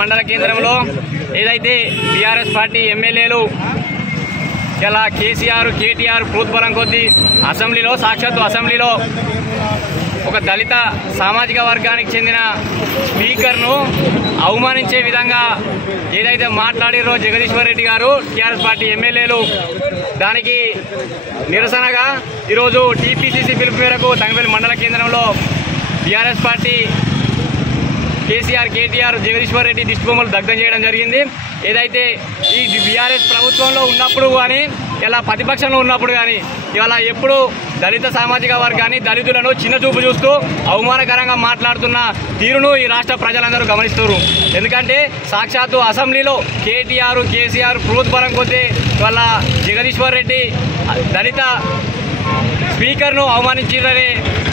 మండల కేంద్రంలో ఏదైతే బీఆర్ఎస్ పార్టీ ఎమ్మెల్యేలు ఇలా కేసీఆర్ కేటీఆర్ ప్రోత్బలం కొద్దీ సాక్షాత్తు అసెంబ్లీలో ఒక దళిత సామాజిక వర్గానికి చెందిన స్పీకర్ను అవమానించే విధంగా ఏదైతే మాట్లాడారో జగదీశ్వర్ రెడ్డి గారు టీఆర్ఎస్ పార్టీ ఎమ్మెల్యేలు, దానికి నిరసనగా ఈరోజు టీపీసీసీ పిలుపు మేరకు తంగపల్లి మండల కేంద్రంలో బీఆర్ఎస్ పార్టీ కేసీఆర్ కేటీఆర్ జగదీశ్వర్ రెడ్డి దిష్టిబొమ్మలు దగ్ధం చేయడం జరిగింది. ఏదైతే ఈ బీఆర్ఎస్ ప్రభుత్వంలో ఉన్నప్పుడు కానీ ఇలా ప్రతిపక్షంలో ఉన్నప్పుడు కానీ ఇవాళ ఎప్పుడు దళిత సామాజిక వర్గాన్ని దళితులను చిన్నచూపు చూస్తూ అవమానకరంగా మాట్లాడుతున్న తీరును ఈ రాష్ట్ర ప్రజలందరూ గమనిస్తున్నారు. ఎందుకంటే సాక్షాత్తు అసెంబ్లీలో కేటీఆర్ కేసీఆర్ ప్రోత్బలం కొద్దీ ఇవాళ జగదీశ్వర్ రెడ్డి దళిత స్పీకర్ను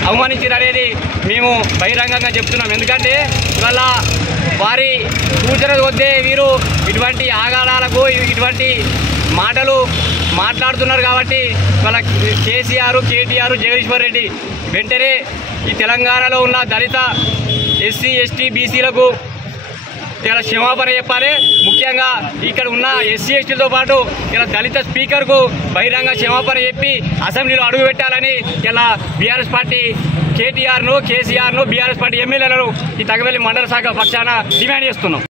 అవమానించారనేది మేము బహిరంగంగా చెప్తున్నాం. ఎందుకంటే ఇవాళ వారి సూచన కొద్దీ వీరు ఇటువంటి ఆగాడాలకు ఇటువంటి మాటలు మాట్లాడుతున్నారు. కాబట్టి ఇవాళ కేసీఆర్ కేటీఆర్ జగదీశ్వర్ రెడ్డి వెంటనే ఈ తెలంగాణలో ఉన్న దళిత ఎస్సీ ఎస్టీ బీసీలకు ఇలా క్షమాపణ చెప్పాలి. ముఖ్యంగా ఇక్కడ ఉన్న ఎస్సీ ఎస్టీలతో పాటు ఇలా దళిత స్పీకర్కు బహిరంగ క్షమాపణ చెప్పి అసెంబ్లీలో అడుగు పెట్టాలని ఇలా బీఆర్ఎస్ పార్టీ కేటీఆర్ను కేసీఆర్ను బీఆర్ఎస్ పార్టీ ఎమ్మెల్యేలను ఈ తంగపల్లి మండల శాఖ పక్షాన డిమాండ్ చేస్తున్నాం.